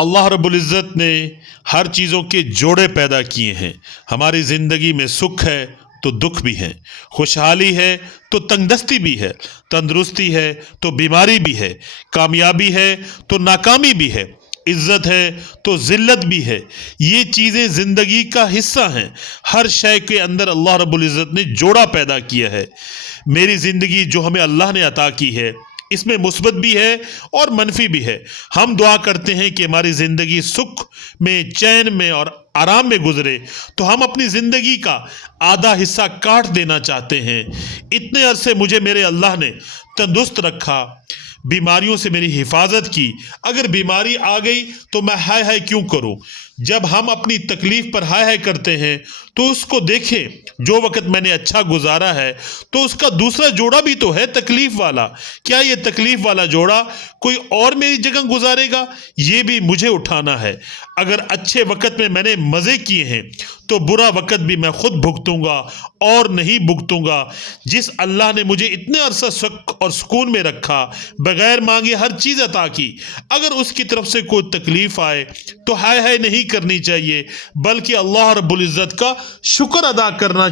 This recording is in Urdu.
اللہ رب العزت نے ہر چیزوں کے جوڑے پیدا کیے ہیں۔ ہماری زندگی میں سکھ ہے تو دکھ بھی ہے، خوشحالی ہے تو تنگ دستی بھی ہے، تندرستی ہے تو بیماری بھی ہے، کامیابی ہے تو ناکامی بھی ہے، عزت ہے تو ذلت بھی ہے۔ یہ چیزیں زندگی کا حصہ ہیں۔ ہر شے کے اندر اللہ رب العزت نے جوڑا پیدا کیا ہے۔ میری زندگی جو ہمیں اللہ نے عطا کی ہے، اس میں مثبت بھی ہے اور منفی بھی ہے۔ ہم دعا کرتے ہیں کہ ہماری زندگی سکھ میں، چین میں اور آرام میں گزرے، تو ہم اپنی زندگی کا آدھا حصہ کاٹ دینا چاہتے ہیں۔ اتنے عرصے مجھے میرے اللہ نے تندرست رکھا، بیماریوں سے میری حفاظت کی۔ اگر بیماری آ گئی تو میں ہائے ہائے کیوں کروں؟ جب ہم اپنی تکلیف پر ہائے ہائے کرتے ہیں تو اس کو دیکھیں، جو وقت میں نے اچھا گزارا ہے تو اس کا دوسرا جوڑا بھی تو ہے تکلیف والا۔ کیا یہ تکلیف والا جوڑا کوئی اور میری جگہ گزارے گا؟ یہ بھی مجھے اٹھانا ہے۔ اگر اچھے وقت میں نے مزے کیے ہیں تو برا وقت بھی میں خود بھگتوں گا اور نہیں بھگتوں گا۔ جس اللہ نے مجھے اتنے عرصہ سکھ اور سکون میں رکھا، بغیر مانگے ہر چیز عطا کی، اگر اس کی طرف سے کوئی تکلیف آئے تو ہائے ہائے نہیں کرنی چاہیے، بلکہ اللہ رب العزت کا شکر ادا کرنا